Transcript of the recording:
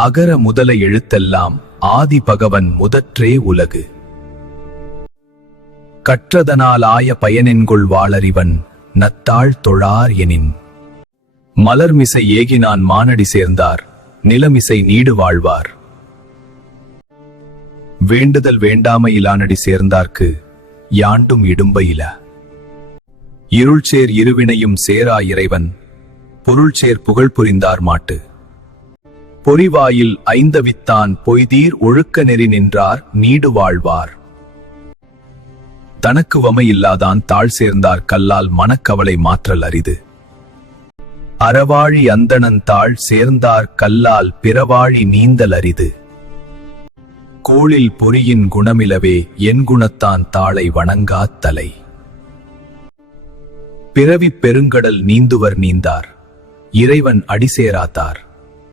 அகர முதல எழுத்தெல்லாம் ஆதி பகவன் முதற்றே உலகு. கற்றதனால் ஆய பயனென்கொள் வாளறிவன் நத்தாள் தொழார் எனின். மலர்மிசை ஏகினான் மானடி சேர்ந்தார் நிலமிசை நீடு வாழ்வார். வேண்டுதல் வேண்டாமையிலானடி சேர்ந்தார்க்கு யாண்டும் இடும்பையில. இருள்சேர் இருவினையும் சேரா இறைவன் பொருள்சேர் புகழ் புரிந்தார் மாட்டு. பொறிவாயில் ஐந்தவித்தான் பொய்தீர் ஒழுக்க நெறி நின்றார் நீடு வாழ்வார். தனக்கு வமை இல்லாதான் தாழ் சேர்ந்தார் கல்லால் மனக்கவலை மாற்றல் அரிது. அறவாழி அந்தணன் தாழ் சேர்ந்தார் கல்லால் பிறவாழி நீந்தல் அரிது. கோளில் பொறியின் குணமிலவே என் குணத்தான் தாளை வணங்காத் தலை. பிறவிப் பெருங்கடல் நீந்துவர் நீந்தார் இறைவன் அடிசேராத்தார்.